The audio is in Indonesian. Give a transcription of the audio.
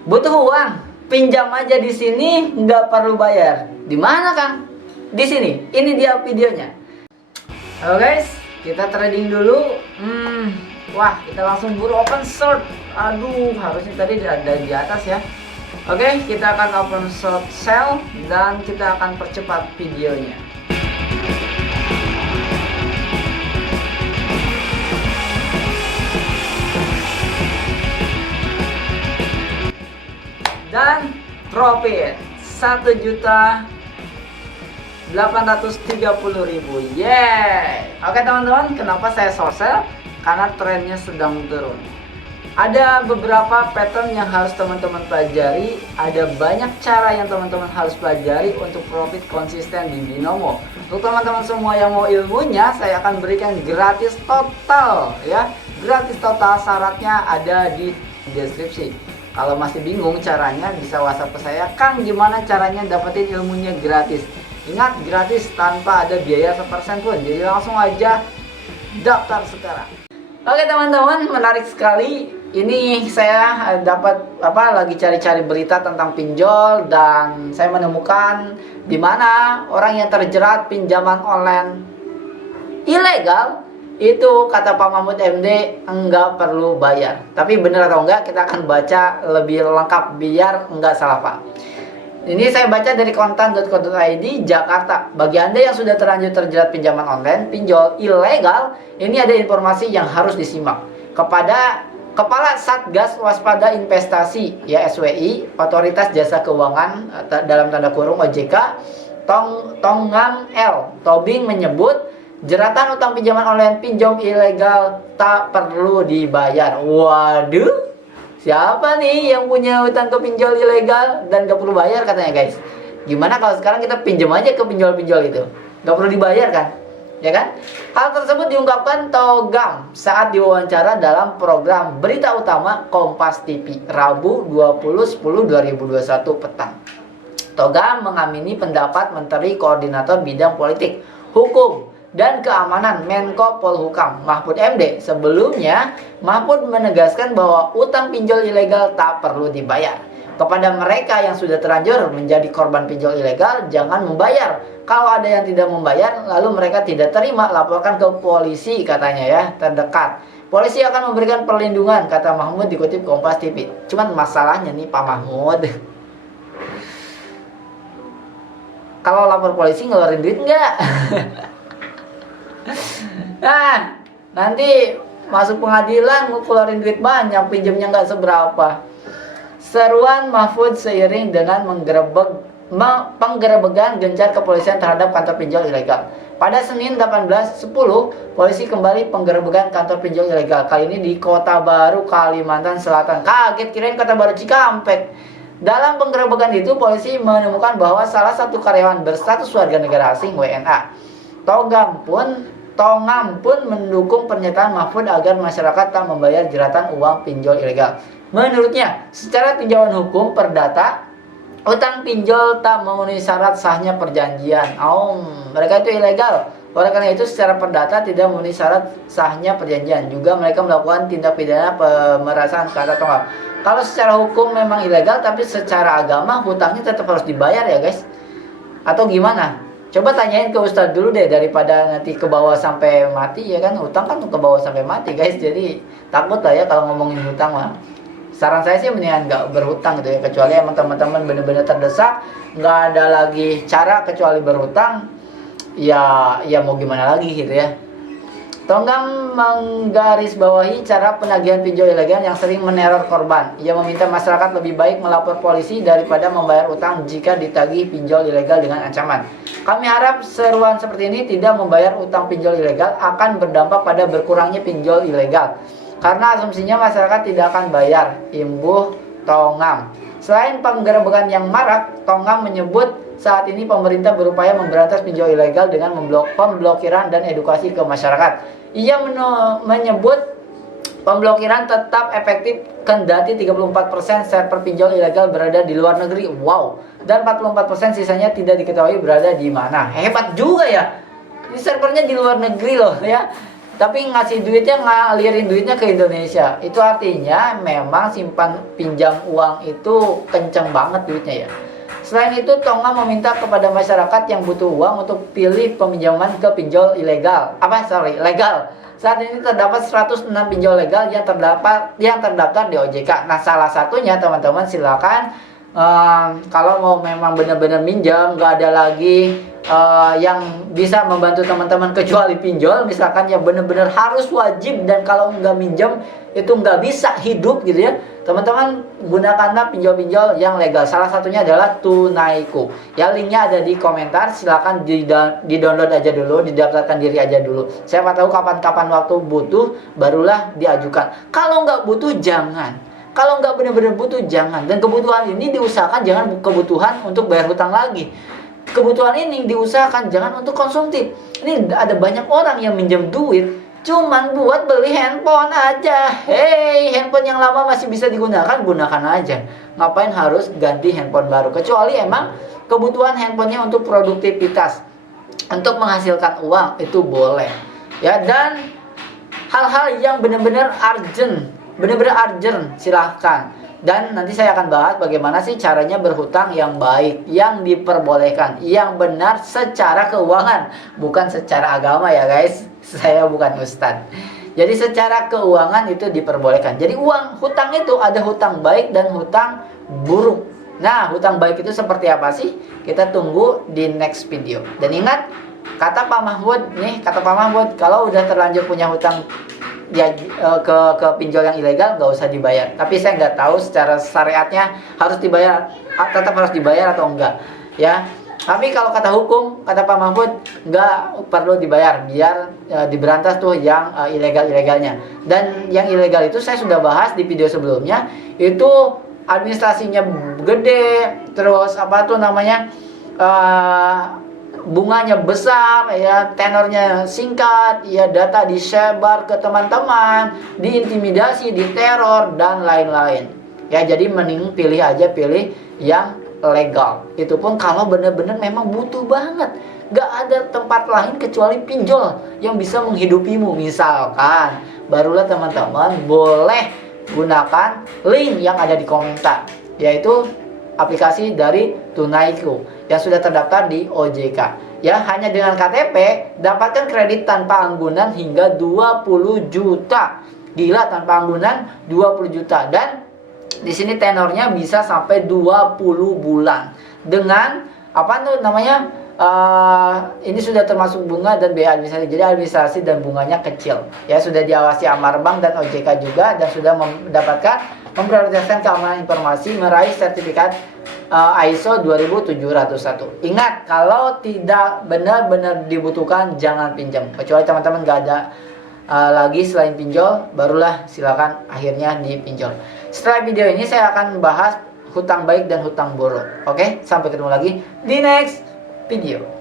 Butuh uang, pinjam aja di sini nggak perlu bayar. Di mana Kang? Di sini. Ini dia videonya. Halo guys, kita trading dulu. Wah, kita langsung buru open short. Aduh, harusnya tadi ada di atas ya. Oke, kita akan open short sell dan kita akan percepat videonya. Dan profit 1.830.000. Yeay. Oke teman-teman, kenapa saya short sell? Karena trennya sedang turun. Ada beberapa pattern yang harus teman-teman pelajari. Ada banyak cara yang teman-teman harus pelajari untuk profit konsisten di Binomo. Untuk teman-teman semua yang mau ilmunya, saya akan berikan gratis total ya. Gratis total, syaratnya ada di deskripsi. Kalau masih bingung caranya, bisa WhatsApp ke saya, Kang gimana caranya dapetin ilmunya gratis. Ingat, gratis tanpa ada biaya 1% pun. Jadi langsung aja daftar sekarang. Oke teman-teman, menarik sekali. Ini saya dapat lagi cari-cari berita tentang pinjol, dan saya menemukan di mana orang yang terjerat pinjaman online ilegal itu, kata Pak Mahfud MD, enggak perlu bayar. Tapi benar atau enggak, kita akan baca lebih lengkap biar enggak salah Pak. Ini saya baca dari kontan.co.id Jakarta. Bagi Anda yang sudah terlanjur terjerat pinjaman online, pinjol ilegal, ini ada informasi yang harus disimak. Kepada Kepala Satgas Waspada Investasi ya SWI, Otoritas Jasa Keuangan dalam tanda kurung OJK, Tongam L. Tobing menyebut, jeratan utang pinjaman online pinjam ilegal tak perlu dibayar. Waduh, siapa nih yang punya utang ke pinjol ilegal dan gak perlu bayar katanya guys? Gimana kalau sekarang kita pinjam aja ke pinjol-pinjol itu, gak perlu dibayar kan? Ya kan? Hal tersebut diungkapkan Togam saat diwawancara dalam program Berita Utama Kompas TV Rabu 20/10/2021 petang. Togam mengamini pendapat Menteri Koordinator Bidang Politik, Hukum, dan Keamanan Menko Polhukam Mahfud MD. Sebelumnya, Mahfud menegaskan bahwa utang pinjol ilegal tak perlu dibayar. Kepada mereka yang sudah terlanjur menjadi korban pinjol ilegal, jangan membayar. Kalau ada yang tidak membayar, lalu mereka tidak terima, laporkan ke polisi katanya ya, terdekat. Polisi akan memberikan perlindungan, kata Mahfud dikutip Kompas TV. Cuman masalahnya nih Pak Mahfud, kalau lapor polisi ngeluarin duit nggak? Nah, nanti masuk pengadilan ngeluarin duit banyak, pinjamnya nggak seberapa. Seruan Mahfud seiring dengan penggerebekan gencar kepolisian terhadap kantor pinjol ilegal. Pada Senin 18/10, polisi kembali penggerebekan kantor pinjol ilegal. Kali ini di Kota Baru, Kalimantan Selatan. Kaget, kirain Kota Baru Cikampek. Dalam penggerebekan itu, polisi menemukan bahwa salah satu karyawan berstatus warga negara asing WNA. Tongam pun mendukung pernyataan Mahfud agar masyarakat tak membayar jeratan uang pinjol ilegal. Menurutnya, secara tinjauan hukum perdata, utang pinjol tak memenuhi syarat sahnya perjanjian. Mereka itu ilegal. Oleh karena itu, secara perdata tidak memenuhi syarat sahnya perjanjian. Juga mereka melakukan tindak pidana pemerasan, kata Tongam. Kalau secara hukum memang ilegal, tapi secara agama hutangnya tetap harus dibayar ya guys. Atau gimana? Coba tanyain ke Ustadz dulu deh, daripada nanti ke bawah sampai mati ya kan. Hutang kan ke bawah sampai mati guys. Jadi takut lah ya kalau ngomongin hutang mah. Saran saya sih mendingan nggak berhutang gitu ya, kecuali emang teman-teman bener-bener terdesak, nggak ada lagi cara kecuali berhutang, ya mau gimana lagi gitu ya. Tongam menggarisbawahi cara penagihan pinjol ilegal yang sering meneror korban. Ia meminta masyarakat lebih baik melapor polisi daripada membayar utang jika ditagih pinjol ilegal dengan ancaman. Kami harap seruan seperti ini tidak membayar utang pinjol ilegal akan berdampak pada berkurangnya pinjol ilegal. Karena asumsinya masyarakat tidak akan bayar, imbuh Tongam. Selain penggerebekan yang marak, Tongam menyebut saat ini pemerintah berupaya memberantas pinjol ilegal dengan pemblokiran dan edukasi ke masyarakat. Ia menyebut pemblokiran tetap efektif kendati 34% server pinjol ilegal berada di luar negeri. Wow. Dan 44% sisanya tidak diketahui berada di mana. Hebat juga ya. Ini servernya di luar negeri loh ya. tapi ngasih duitnya, ngalirin duitnya ke Indonesia. Itu artinya memang simpan pinjam uang itu kenceng banget duitnya ya. Selain itu, Tonga meminta kepada masyarakat yang butuh uang untuk pilih peminjaman ke pinjol legal. Saat ini terdapat 106 pinjol legal yang terdaftar di OJK. Nah, salah satunya teman-teman silakan kalau mau memang benar-benar minjam, nggak ada lagi yang bisa membantu teman-teman kecuali pinjol, misalkan yang benar-benar harus wajib dan kalau nggak minjam itu nggak bisa hidup gitu ya, teman-teman gunakanlah pinjol-pinjol yang legal. Salah satunya adalah Tunaiku ya, linknya ada di komentar, silakan di-download aja dulu, didaftarkan diri aja dulu. Siapa tahu kapan-kapan waktu butuh barulah diajukan. Kalau nggak butuh jangan. Kalau nggak benar-benar butuh jangan. Dan kebutuhan ini diusahakan jangan kebutuhan untuk bayar hutang lagi. Kebutuhan ini diusahakan jangan untuk konsumtif. Ini ada banyak orang yang minjem duit cuman buat beli handphone aja. Hey, handphone yang lama masih bisa digunakan, gunakan aja. Ngapain harus ganti handphone baru? Kecuali emang kebutuhan handphonenya untuk produktivitas, untuk menghasilkan uang, itu boleh. Ya, dan hal-hal yang benar-benar urgent, silahkan. Dan nanti saya akan bahas bagaimana sih caranya berhutang yang baik, yang diperbolehkan, yang benar secara keuangan, bukan secara agama ya guys. Saya bukan ustadz. Jadi secara keuangan itu diperbolehkan. Jadi hutang itu ada hutang baik dan hutang buruk. Nah, hutang baik itu seperti apa sih? Kita tunggu di next video. Dan ingat, kata Pak Mahfud, kalau udah terlanjur punya hutang ya ke pinjol yang ilegal, nggak usah dibayar. Tapi saya nggak tahu secara syariatnya harus dibayar, tetap harus dibayar atau enggak ya. Tapi kalau kata hukum, kata Pak Mahfud, nggak perlu dibayar, biar diberantas tuh yang ilegalnya. Dan yang ilegal itu saya sudah bahas di video sebelumnya, itu administrasinya gede, terus bunganya besar ya, tenornya singkat ya, data disebar ke teman-teman, diintimidasi, diteror dan lain-lain ya. Jadi mending pilih yang legal. Itu pun kalau benar-benar memang butuh banget, gak ada tempat lain kecuali pinjol yang bisa menghidupimu misalkan, barulah teman-teman boleh gunakan link yang ada di komentar, yaitu aplikasi dari Tunaiku yang sudah terdaftar di OJK. Ya, hanya dengan KTP dapatkan kredit tanpa anggunan hingga 20 juta. Gila, tanpa anggunan 20 juta. Dan di sini tenornya bisa sampai 20 bulan. Dengan ini sudah termasuk bunga dan biaya administrasi. Jadi administrasi dan bunganya kecil. Ya, sudah diawasi Amarbank dan OJK juga, dan sudah memprioritaskan keamanan informasi, meraih sertifikat ISO 27701. Ingat, kalau tidak benar-benar dibutuhkan jangan pinjam. Kecuali teman-teman nggak ada lagi selain pinjol, barulah silakan akhirnya dipinjol. Setelah video ini saya akan bahas hutang baik dan hutang buruk. Oke, sampai ketemu lagi di next video.